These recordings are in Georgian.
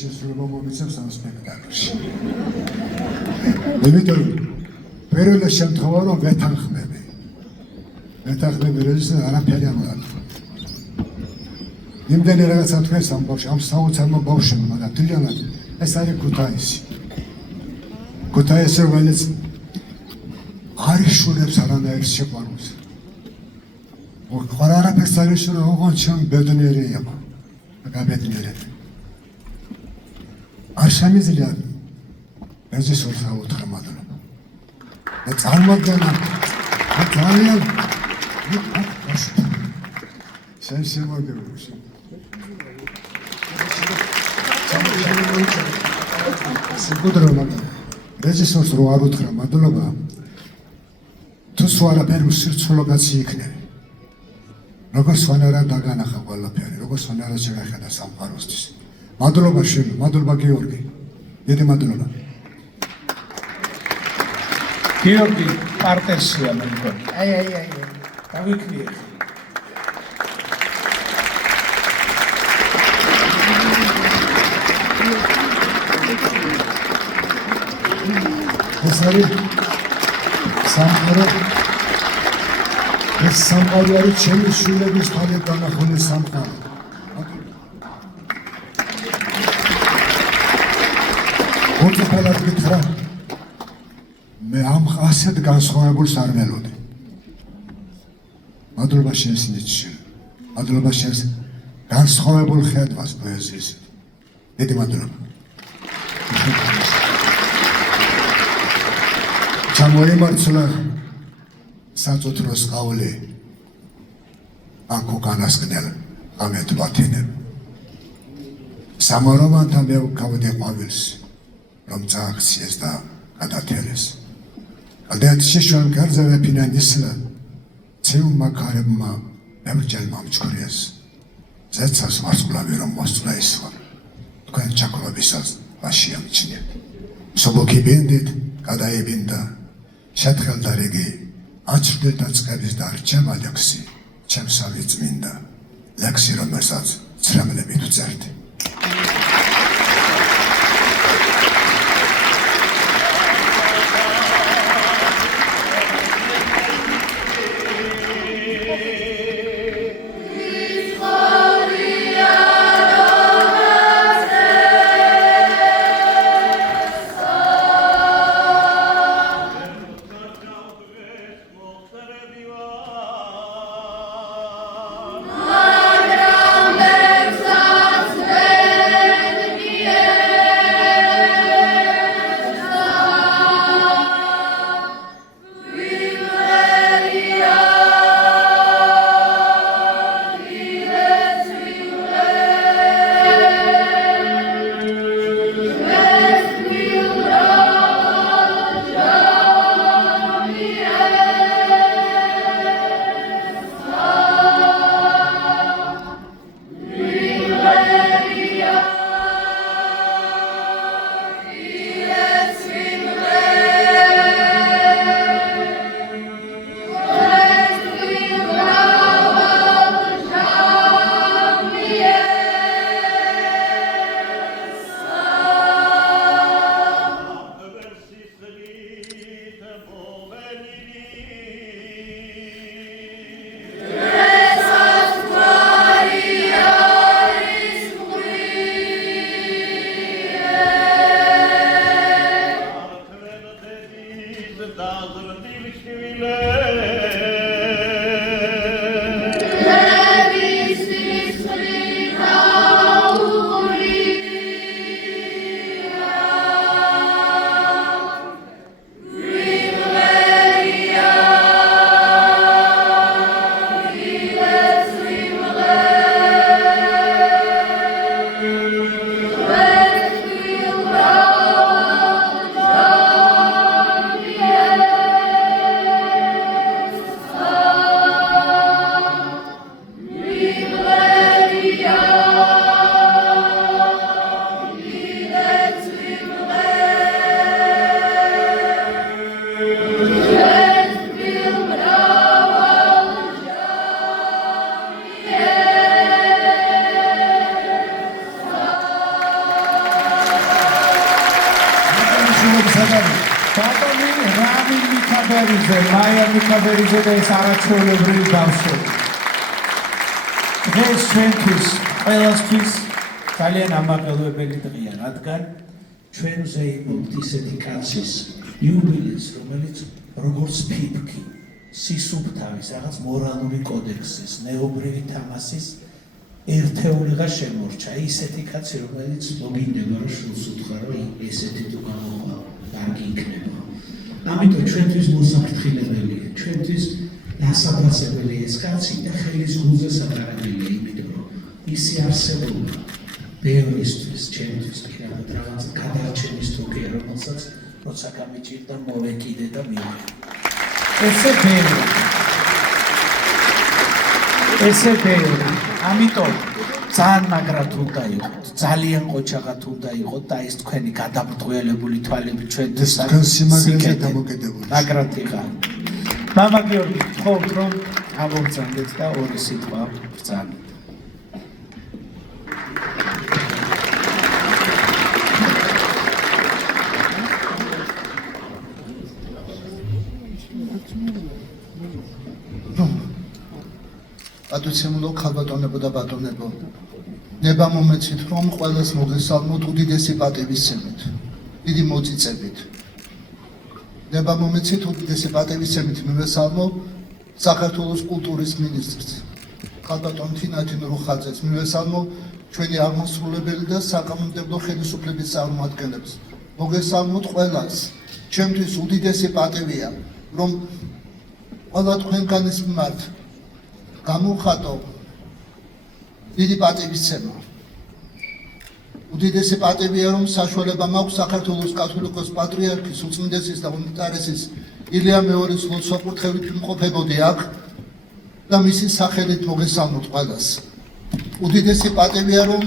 შესრულება მომიცემს ამ სპექტაკლში. იმიტომ პირველი შემთხვევა რომ ვეთანხმები რეჟისორს არაფერი ამოაწყო. იმდენი რაღაცა თქვენს ამ ბავშვს, ამ საოცარმა ბავშვმა, მაგრამ თლიანად ეს არის ქუთაისი. ქუთაისი რომელიც არ იშურებს არანაირ სიყვარულს. არაფერს არ იშურებს, ოღონდ ჩემ ბედნიერი იყო. გაბედნიერებ. არ შემიძლია რეჟისორს აუთხრა მადლობა. და წარმოგდგენა ძალიან შენ შემოგერუში. სიკუდრომა რეჟისორს რო არ უთხრა მადლობა თუ სვარაფერი სირცულობაც იქნება. როგორც ვანარა დაგანახა ყველაფერი, როგორც ვანარა შეგახედა სამყაროსთვის. მადლობა შენ, მადლობა გიორგი. დიდი მადლობა. გიორგი პარტესია მე მგონი. აი. დავიქრიე. ეს არის სამყარო. ეს სამყარო არის ჩემი შვილების თვალით განახული სამყარო. მოგწაფალად გითხრა, მე ამ ასეთ განსხვავებულს არ ველოდი. მადლობა შენს ნიჭში, მადლობა შენს განსხვავებულ ხედვას პოეზიის. დიდი მადლობა. ჩამოიმართლა საწუთროს ყავლი აქ უკანასკნელ ამეთ ბათინებ. სამაროვანთან მე გავდე ყვავილს, რომ წააქციეს და გადათელეს. გადაათ შეშვალ გარზე ვეფინა ნისლა, ცეუმა კარებმა ბევრჯერ მომჩქრიეს. ზეცას ვარსკვლავი რომ მოსწვლა ისვა, თქვენ ჩაქრობისას ვაში ამჩნია. სობოქი ბინდით გადაებინდა, შეთხელდა რიგი, აჩრდედა წყების დარჩემა ლექსი, ჩემსავი წმინდა, ლექსი რომელსაც ცრემლებით ვწერდი. მიქაბერიძე, მაია მიქაბერიძე და ეს არაჩვეულებრივი ბავშვები. დღეს ჩვენთვის ყველასთვის ძალიან ამაყელვებელი დღეა, რადგან ჩვენ ვზეიმობთ ისეთი კაცის იუბილეს, რომელიც როგორც ფიფკი, სისუფთავის, რაღაც მორალური კოდექსის, ნეობრივი თამასის ერთეულიღა შემორჩა. ისეთი კაცი, რომელიც მოგინდება, რომ შულს უთხრა, რომ ესეთი თუ გამოვა, კარგი იქნება. ამიტომ ჩვენთვის მოსაფრთხილებელია, ჩვენთვის დასაბასებელი ეს კაცი და ხელის გულზე სატარებელია, იმიტომ რომ ისი არსებობა ბევრისთვის, ჩემთვის პირადად რაღაც გადარჩენის თუკია, რომელსაც როცა გამიჭირდა მოვეკიდე და მივიღე. ესე ბევრი. ამიტომ ძალიან მაგრად უნდა იყოთ, ძალიან ყოჩაღად უნდა იყოთ და ეს თქვენი გადაბრტყველებული თვალები ჩვენთვის თქვენ სიმაგრეზე დამოკიდებული. მაგრად იყავ. მამა გიორგი, გთხოვთ რომ ამოვწანდეთ და ორი სიტყვა ბრძანეთ. პატრიცემულო ქალბატონებო და ბატონებო, ნება მომეცით, რომ ყველას მოგესალმოთ უდიდესი პატივისცემით, დიდი მოწიწებით. ნება მომეცით უდიდესი პატივისცემით მივესალმო საქართველოს კულტურის მინისტრს, ქალბატონ თინათინ რუხაძეს, მივესალმო ჩვენი აღმასრულებელი და საკანონმდებლო ხელისუფლების წარმომადგენლებს. მოგესალმოთ ყველას, ჩემთვის უდიდესი პატივია, რომ ყველა თქვენგანის მიმართ გამოვხატო დიდი პატივისცემა. უდიდესი პატივია, რომ საშუალება მაქვს საქართველოს კათოლიკოს პატრიარქის უწმინდესის და უნიტარესის ილია მეორის ლოცვა-კურთხევით ვიმყოფებოდი აქ და მისი სახელით მოგესალმოთ ყველას. უდიდესი პატივია, რომ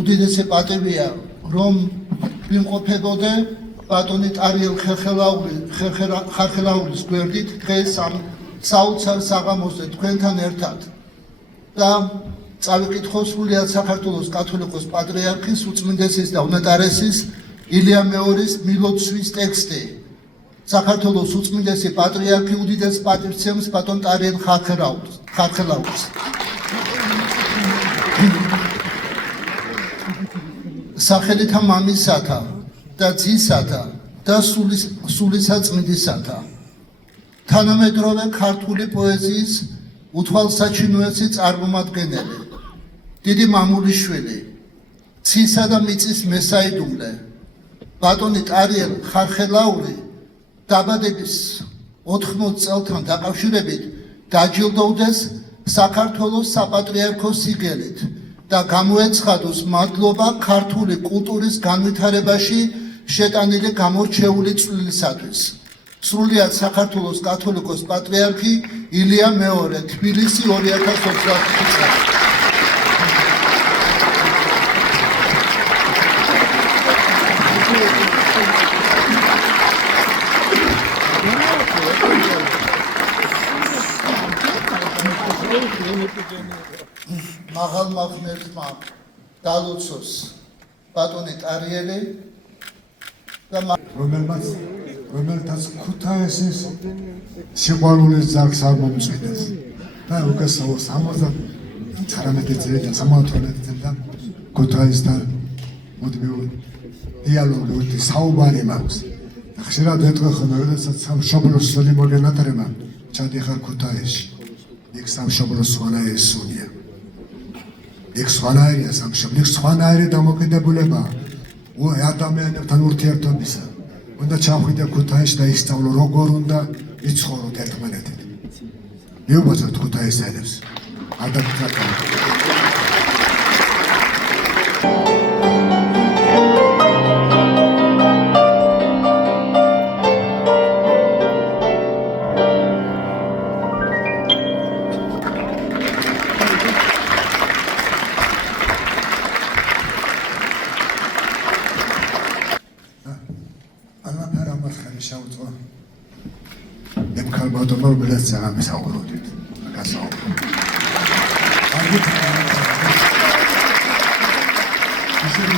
უდიდესი პატივია, რომ ვიმყოფებოდე ბატონი ტარიელ ხერხელაურის გვერდით დღეს ამ საოცარ საღამოზე თქვენთან ერთად და წავიკითხო სრულიად საქართველოს კათოლიკოს პატრიარქის უწმინდესის და უნეტარესის ილია მეორის მილოცვის ტექსტი. საქართველოს უწმინდესი პატრიარქი უდიდეს პატივისცემს ბატონ ტარიელ ხერხელაურს. სახელითა მამისათა და ძისათა და სულისაწმინდისათა. თანამედროვე ქართული პოეზიის უთვალსაჩინოესი წარმომადგენელი, დიდი მამულიშვილი, ცისა და მიწის მესაიდუმლე, ბატონი ტარიელ ხერხელაური დაბადების 80 წელთან დაკავშირებით დაჯილდოვდეს საქართველოს საპატრიარქოს სიგელით და გამოეცხადოს მადლობა ქართული კულტურის განვითარებაში შეტანილი გამორჩეული წვლილისათვის. სრულიად საქართველოს კათოლიკოს პატრიარქი ილია მეორე, თბილისი 2020 წელი. მაღალმა ღმერთმა დალოცოს ბატონი ტარიელი და რომელთაც ქუთაისის სიყვარულის ძაღლს არ მომწვიდეს. და უკასაო 19 წელიდან 18 წელიდან ქუთაისთან მოდმეულ დიალოგი საუბარი მაქვს. ხშირად ეტყვი, როდესაც სამშობლოს სული მოგენატრება, ჩადიხარ ქუთაისში. იქ სამშობლოს სხვანაირი სულია. იქ სხვანაირია სამშობლო, იქ სხვანაირი დამოკიდებულება ადამიანებთან ურთიერთობისა. უნდა ჩავხვიდე ქუთაისში და ისწავლო, როგორ უნდა იცხოვროთ ერთმანეთით. მიუბაძოთ ქუთაისელებს. ადაპტაცია. ქალბატონმა რომელიც ამის აღვდით. გასაუბროთ. არ გითხრა. ისინი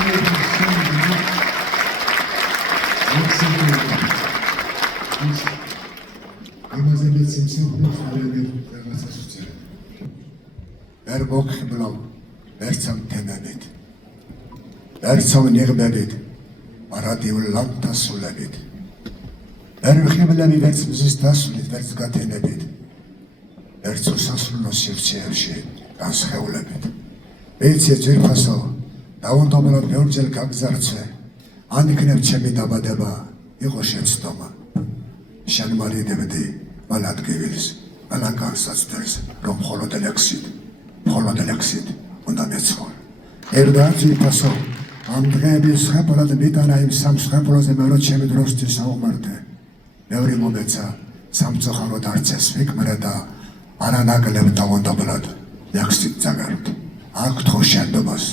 იმაზე მეცემს ხალები რაღაცას უწერე. ვერ მოგხიბლავ, ვერცამ თემებით, ვერცამ ნიღბებით, მარადიულ ლამთასულებით. ვერ ვხიბლები ვერც მზის დასვლით, ვერც გათენებით, ვერც უსასრულო სივრცეებში განსხეულებით. ვიცი ძვირფასო, დაუნდობლად ბევრჯერ გაგზარცვე, ან იქნებ ჩემი დაბადება, იყო შეცდომა. შენ მარიდებდი მალადგივილს, მალაგანსაცდელს, რომ მხოლოდ ლექსით უნდა მეცხოვე. ერდა ძვირფასო, ამ დღეების სხეპოლად მიტანა იმ სამ სხეპოლოზე მე რო ჩემი დროსთვის საუბარდე. ბევრი მომეცა, სამწუხაროდ არც ეს ვიკმრე და არანაკლებ დაუნდობლად ლექსით წაგარდ. აქ თხო შენდობას,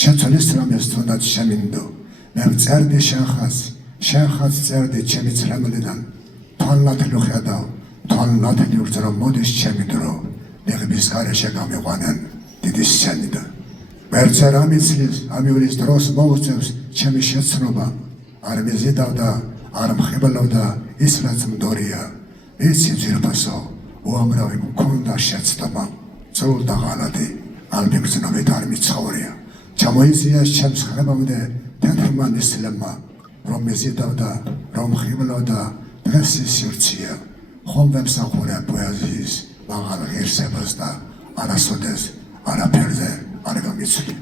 შეცვლის რამეს თუნდაც შემინდო. მე ვწერდი შენ ხაც წერდი ჩემი ცრემლიდან. თვალნათლი ხედავ, თვალნათლი ვრძრო მოდის ჩემი დრო. ნიღბის გარეშე გამიყვანენ დიდი სცენიდან. ვერც არ ამიცლის, ამივლის დროს მოუწევს ჩემი შეცნობა. არ მიზიდავდა, არ მხიბლავდა ის რაც მდორია. ვიცი ძვირფასო, უამრავი მქონდა შეცდომა. სრულ და ღალატი, ალბიგრძნობით არ მიცხოვრია. ჩამოიზიას ჩემს ხრებამდე თეთრმა ნისლმა, რომ მიზიდავდა, რომ მხიბლავდა, დღეს ის სივრცეა. ხომ ვემსახურე პოეზიის მაღალ ღირსებას და არასოდეს არაფერზე არ გამიცვლი.